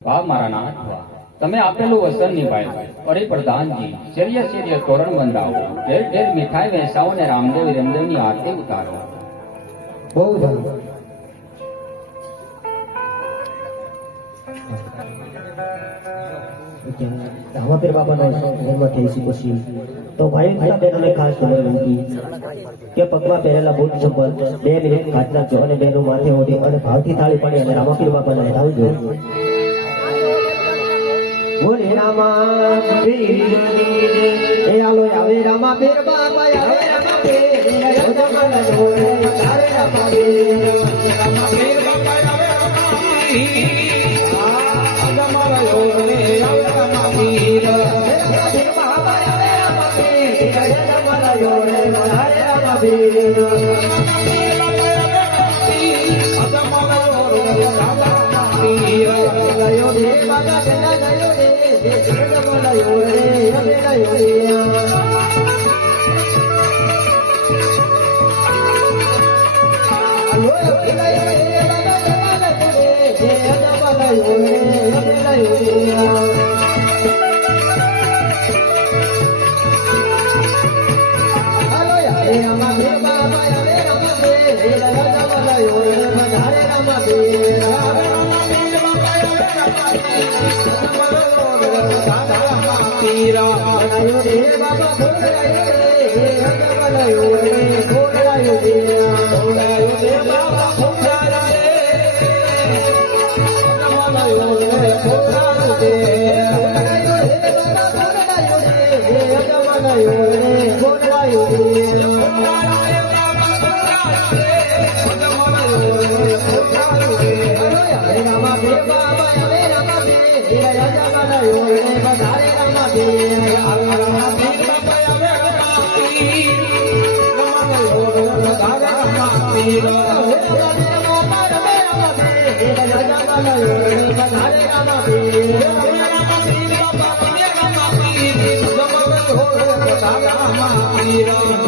વાહ મારા નાથ વાહ, તમે આપેલું વચન નિભાવ્યું. અરે પ્રધાનજી, શેરીએ શેરીએ તોરણ બંધાવો, ઢેર ઢેર મીઠાઈ વેચાવો ને રામદેવ રમદેવની આરતી ઉતારો. બહુ સારું. રામાપીર બાપાના ઘરમાં થઈ છે પછી તો ભાઈ બહેનોને ખાસ વિનંતી કે પગમાં પહેરેલા બૂટ ચંપલ 2 મિનિટ કાઢી નાખજો અને બેનો માથે ઓઢી અને ભાવથી થાળી પાડી અને રામાપીર બાપાને હેરાવજો. બોલે રામાપીર એ આલો આવે રામાપીર બાપા આવે રામાપીર જમલ જોડે વધારે રામાપીર રામાપીર બાપા આવે રામાપીર